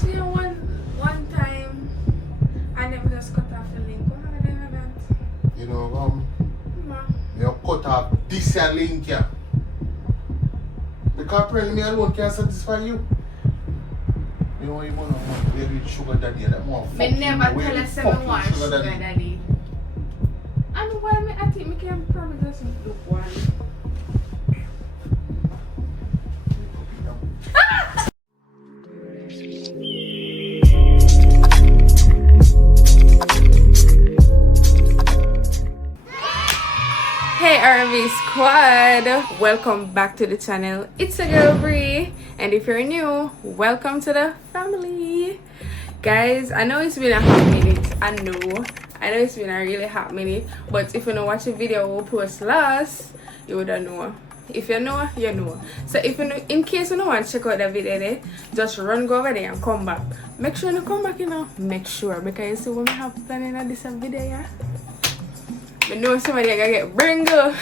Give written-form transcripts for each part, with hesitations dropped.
just feel one time and then we just cut off the link. What are they doing that? You know, you cut off this here link here. Because apparently me alone can't satisfy you. You know you want to wear with sugar daddy that more fuck Me never you, tell us I want sugar daddy. And why me I think me can probably just look one. Hey R&B squad, welcome back to the channel. It's a girl Bree, and if you're new, welcome to the family. Guys, I know it's been a hot minute. I know it's been a really hot minute, but if you don't watch the video we post last, you would know. If you know, you know. So if you know, in case you don't want to check out the video there, just run go over there and come back. Make sure you come back, you know. Make sure, because you see what we have planning on this video, yeah? I know somebody gonna get bringle.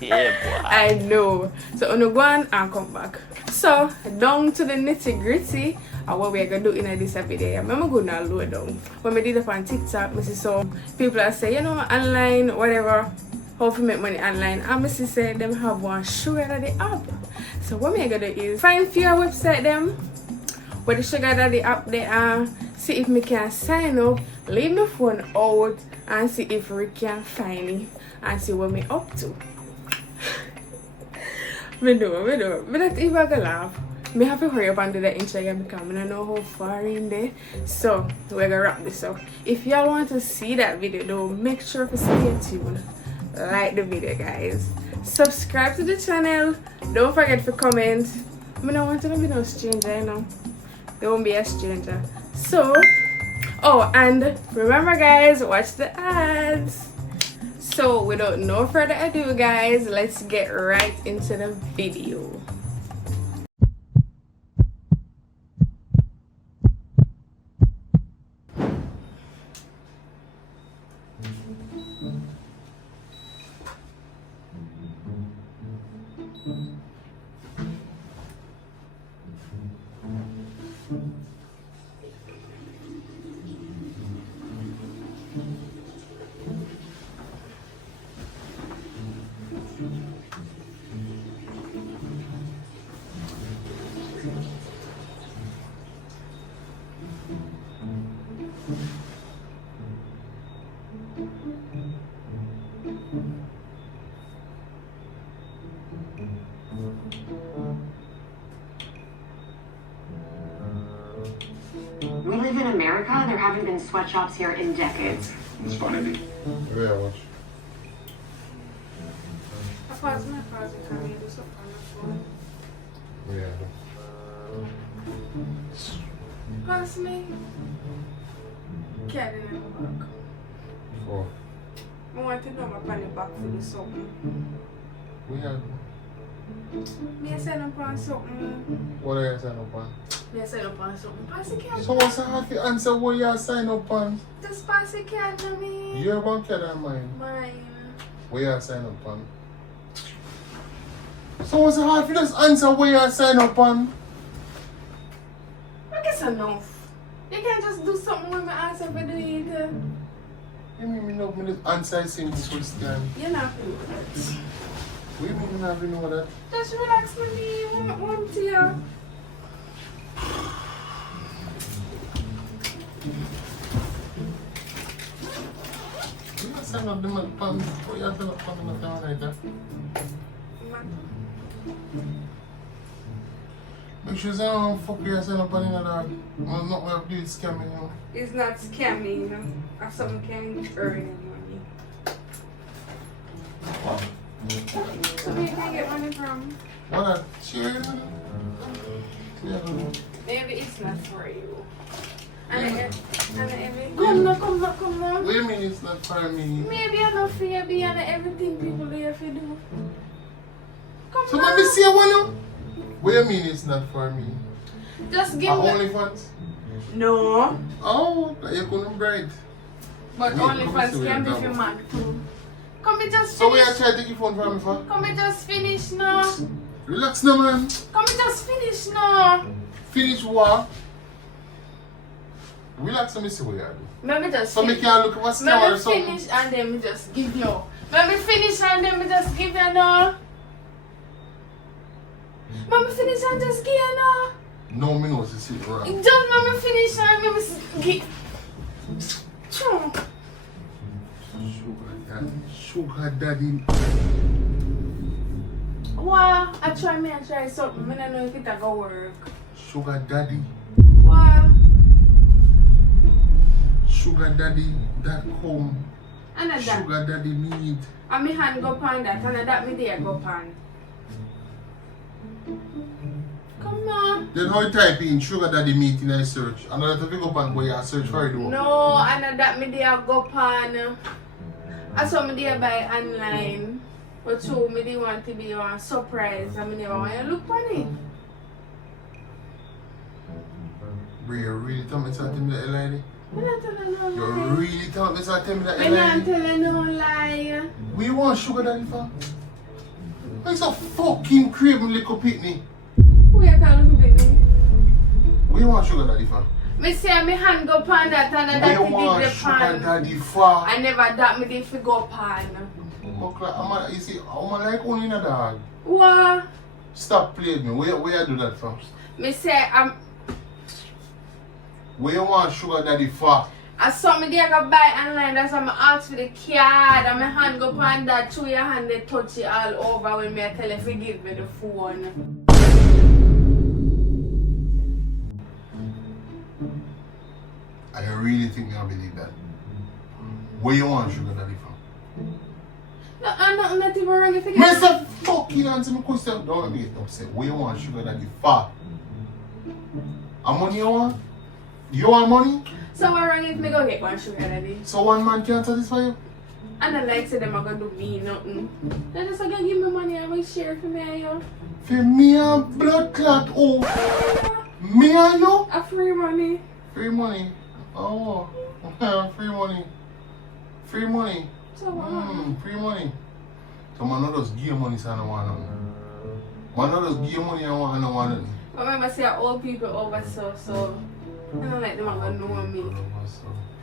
Yeah, boy. I know. So I'm gonna go on and come back. So down to the nitty gritty and what we're gonna do in this video. I'm gonna load down. When I did it on TikTok, I see some people that say, you know, online, whatever, how to make money online. And I see say them have one sugar daddy app. So what I'm gonna do is find for your website them where the sugar daddy app they are, see if me can sign up, leave my phone out and see if Rick can find me and see what me up to. Me not even gonna laugh. Me have to hurry up and do the Instagram because I don't know how far in there. So we're gonna wrap this up. If y'all want to see that video though, make sure to stay tuned. Like the video guys. Subscribe to the channel. Don't forget to comment. I don't want to be no stranger, you know. Don't be a stranger. So oh, and remember guys, watch the ads. So without no further ado guys, let's get right into the video. We live in America. There haven't been sweatshops here in decades. It's funny. Yeah, watch. I pause my pause and come here do something on the phone. Yeah. Pass me. Can't in the back. Oh. I want to know my panny back for the something. We have. Me send up on something. What are you sign up on? Me send up on something. Pass the card. So what's the half the answer what you sign up on? Just pass the card to me. Your bank card and mine. Mine. What you sign up on? So what's the half you just answer what you sign up on? I guess enough. You can't just do something when I answer for the later. You mean me not me just answer a simple question? You're not doing that. We mean not know that. Just relax with me. One tear. You not sign up the man pants. What you sign up on the town like that? Make sure you don't fuck you sign up on another. Well, not what you do is scamming you. It's not scamming, you know. If someone can earn any money. What? So where can you get money from? What? Share? Yeah. Maybe it's not for you. And come now. What do you mean it's not for me? Maybe I'm not for you beyond everything people do if you do. Come So now. let me see one now. What do you mean it's not for me? Just give me. OnlyFans? No. Oh, you couldn't bright. But Yeah, OnlyFans come can be see for what man too. Come me just So we are finish. trying to take your phone from me for? Come me just finish now. Relax now, man. Come me just finish now. Finish what? Relax and me see what you do. Let me just So me finish. can't look at what's Let or me something. finish and then me just give you. Let me finish and then me just give you no. Let me finish and just give you no. No, me know to see it right. Just let me finish and me give. Chum. Sugar daddy. Why? I try something. I don't know if it go work. Sugar daddy. Why? Sugar daddy that come. And that. Sugar daddy need. And me hand go pan that and that me there go pan. Come on. Then how you type in sugar daddy meat in a search? And then if you go pan, go you search for it. No, and that me there go pan. I saw me there buy online. But so me they want to be a surprise and me never want to look for it. Bree, you really tell me something that lady? Me not telling no You lie. really tell me something that Me not lady? telling no lie. We want sugar daddy for? It's a fucking crib, little pitney. Who you call look at me? We want sugar daddy for? Me say me hand go pan that and that We he want did the sugar pan. daddy for? I never that me did fi go pan. You see, I'm like only in a dog. What? Stop playing me. Where you do that from? Me say Where you want sugar daddy for? I saw me there go buy online, that's why I ask for the card and my hand go pan that through your hand they touch it all over when me I tell you to give me the phone. I really think I believe that. Where you want sugar daddy for? No, I'm not even wrong if you Mr. Fucking answer my question. Don't get upset. Where you want sugar daddy for? How money you want? You want money? So what wrong if me go get one sugar daddy? So one man can't satisfy you? And I like say them are gonna do me nothing. They just gonna give me money and we share for me and you. For me and blood clot, oh. Me and you? A free money. Free money. Oh. Free money. Free money. So what? Free money. So man not just give you money so I don't want nothing. Man not just give you money and I don't want nothing. But remember say old people over so I don't like them are gonna know me.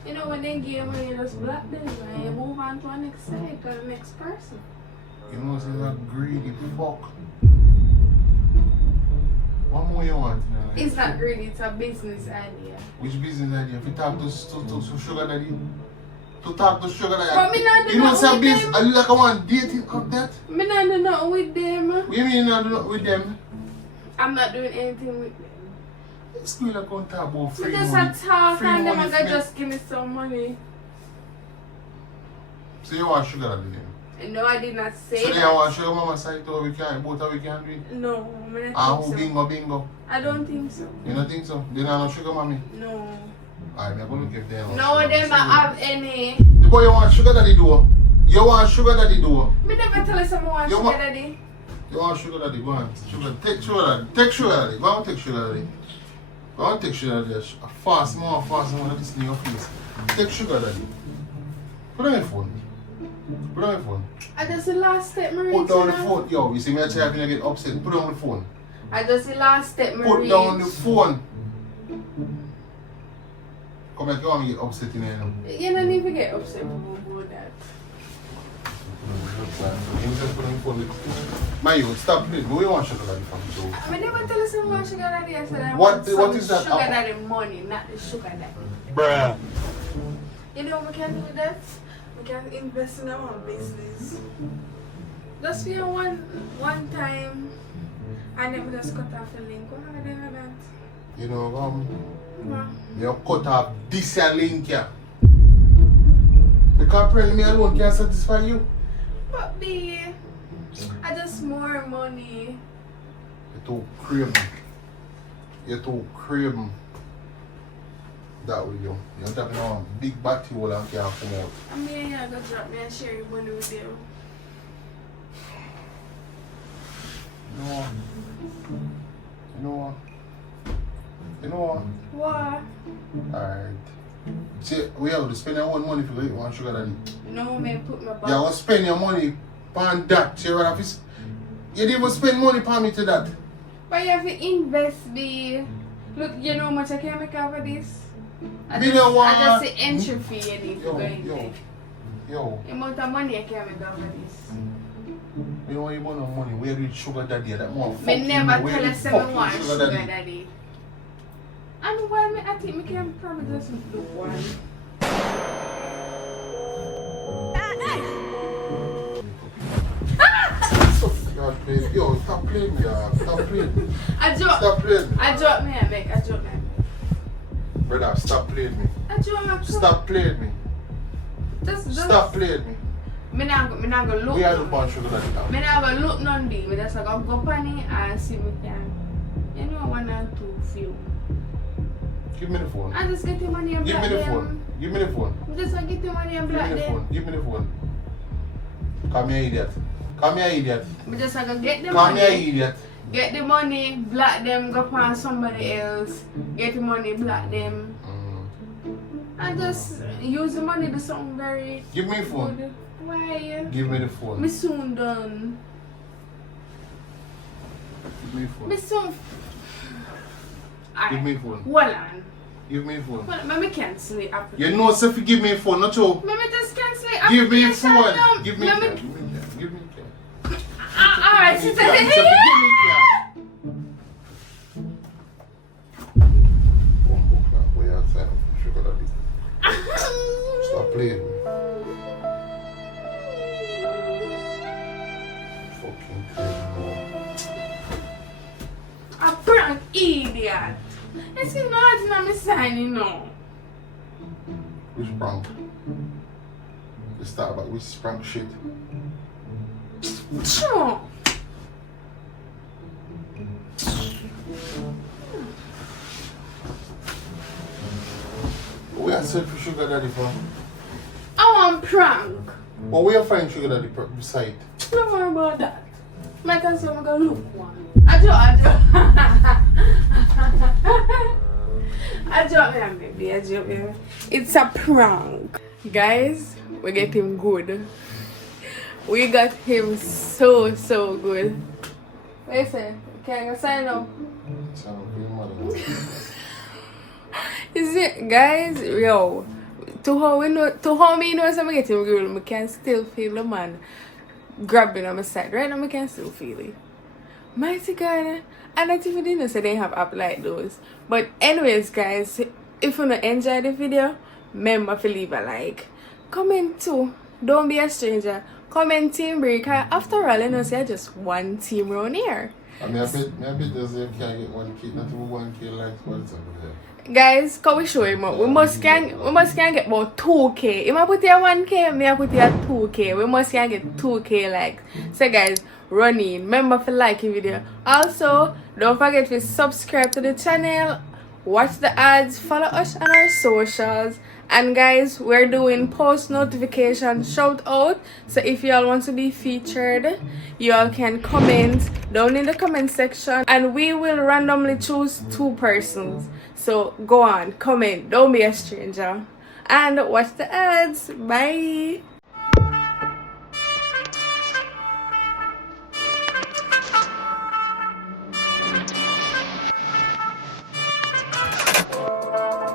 You know when they give money you just block them and you move on to the next cycle, the next person. You know, it's like greedy fuck. What more you want? It's not greedy, it's a business idea. Which business idea? If you talk to sugar daddy? To talk to sugar daddy? But me not do you know, nothing it's a with business. them. Are you like I want dating of that? Me not do nothing with them. What do you mean you not do nothing with them? I'm not doing anything with them. School like on talk about free We just money. a talk Free and them money are gonna for just give me some money. So you want sugar daddy then? No, I did not say So then that. I want sugar mama side too, we can't, both of we can do it? No, I Ah, don't who think so. bingo? I don't think so. You don't think so? Then I no sugar mommy? No. Alright, I'm gonna look if they No, sugar. them I have any. The boy you want sugar daddy do? You want sugar daddy do? Me never tell you someone want You sugar want- daddy. You want sugar daddy? Go on. Take sugar daddy. Take sugar daddy. Go on, take sugar daddy. Go on, take sugar daddy. Fast, more fast, more than this in your face. Take sugar daddy. Put on your phone. Put on your phone. I just the last step, Marie. Put down the phone. Yo, you see me, I tell you, I get upset. Put down the phone. I just the last step, Marie. Put down the phone. Come back, you want me to get upset in here now. You don't need to get upset about that. You just put on the phone. Man, you stop playing. Where you want sugar daddy from? So, I never tell you someone want sugar daddy. I said I What- want some what is that? sugar daddy money, not the sugar daddy. Bruh. You know what we can do with that? We can invest in our business. Just for one time, and then we just cut off the link. What are they doing with that? you know, What? you cut off this here link here. Because apparently me alone can't satisfy you. But B, I just more money. You're too cream. You're too cream. That with you. You're talking about big batty hole and can't come out. I mean, I go drop me and share your money with you. You know what? You know what? You know what? What? Alright. See, we have to spend your own money for you want sugar daddy. No, man, put my back. You have to spend your money on that. So you didn't even spend money on me to that. But you have to invest, B. Look, you know how much I can make out of this? I Me just, no want. I just say entry fee you need to go in there. Yo. The amount of money I can make over this. Me don't want you want no money. Where did sugar daddy? That more Me never tell Where us I want sugar daddy. And why me I think me can probably just do one. Yo, stop playing me, stop playing me. I joke. Stop playing me. I joke me I make. I joke me I make. Brother, stop playing me. I joke me. Stop playing me. Just Stop playing me. Me not go look. We are the bunch sugar daddy now. Me not go look none be. Me just go on it and see me can. You know 1 or 2 few. Give me the phone. I just get the money and Give block me the them. phone. Give me the phone. I just want to get the money and Give block me the them. phone. Give me the phone. Come here, idiot. Come here, idiot. I just want to get the Come here, money. idiot. Get the money, block them, go find somebody else. Get the money, block them. And just use the money to something very Give me the phone. good. Why? Give me the phone. Me soon done. Give me the phone. Me soon. Give me the phone. Hold on. Give me the phone. Hold on. Me cancel the application. You know, if you give me the phone, not you. Me just cancel the Give me the application. phone. now. Give me Me- the me- phone. Give me the phone. Alright, she said Give me the Stop playing. Fucking crazy. A prank idiot. It's not in my sign, you know. Which prank? Let's start about which prank shit. Sure. We are searching for sugar daddy for. I want prank. But we are finding sugar daddy beside. Don't worry about that. My cousin will go look one. I joke, baby. It's a prank. Guys, we get him good. We got him so good. What you say? Can I go sign up? Is it, guys? Yo, to how me know I'm getting good, I can still feel the man grabbing on my side. Right now, I can still feel it. Mighty God. And I even didn't say they have app like those. But anyways, guys, if you enjoy the video, remember to leave a like. Comment too. Don't be a stranger. Comment Team Bree. After all, you know, say just one team around here. I mean, I bet does you can't get 1K, not even 1K likes, what's up with that? Guys, can we show him up? We must can get about 2K. If I put here 1K, me I put here 2K. We must can get 2K likes. So guys, run in. Remember to like the video. Also, don't forget to subscribe to the channel, watch the ads, follow us on our socials. And guys, we're doing post notification shout out. So if y'all want to be featured, y'all can comment down in the comment section and we will randomly choose 2 persons. So go on, comment, don't be a stranger. And watch the ads. Bye.